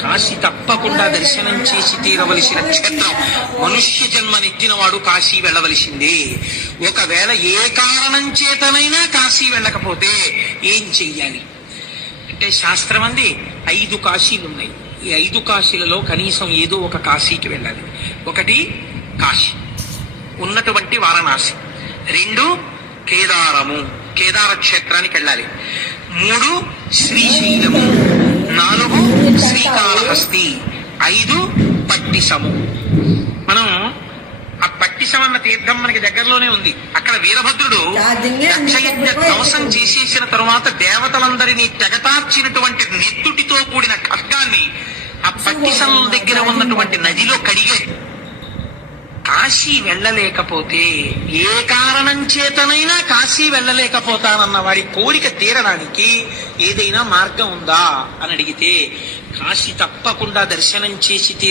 కాశీ తప్పకుండా దర్శనం చేసి తీరవలసిన క్షేత్రం. మనుష్య జన్మనెత్తినవాడు కాశీ వెళ్ళవలసిందే. ఒకవేళ ఏ కారణం చేతనైనా కాశీ వెళ్ళకపోతే ఏం చెయ్యాలి అంటే శాస్త్రం అంది 5 కాశీలు ఉన్నాయి. ఈ 5 కాశీలలో కనీసం ఏదో ఒక కాశీకి వెళ్ళాలి. ఒకటి కాశీ ఉన్నటువంటి వారణాసి, 2 కేదారము, కేదార క్షేత్రానికి వెళ్ళాలి, 3 శ్రీశైలము, 4 శ్రీకాళహస్తి, 5 పట్టిసము. మనం ఆ పట్టిసం అన్న తీర్థం మనకి దగ్గరలోనే ఉంది. అక్కడ వీరభద్రుడు దక్షయజ్ఞ ధ్వంసం చేసేసిన తరువాత దేవతలందరినీ తెగటార్చినటువంటి నెత్తుటితో కూడిన ఖడ్గాన్ని ఆ పట్టిసం దగ్గర ఉన్నటువంటి నదిలో కడిగాడు. కాశీ వెళ్ళలేకపోతే, ఏ కారణం చేతనైనా కాశీ వెళ్ళలేకపోతానన్న వాడి కోరిక తీరడానికి ఏదైనా మార్గం ఉందా అని అడిగితే, కాశీ తప్పకుండా దర్శనం చేసి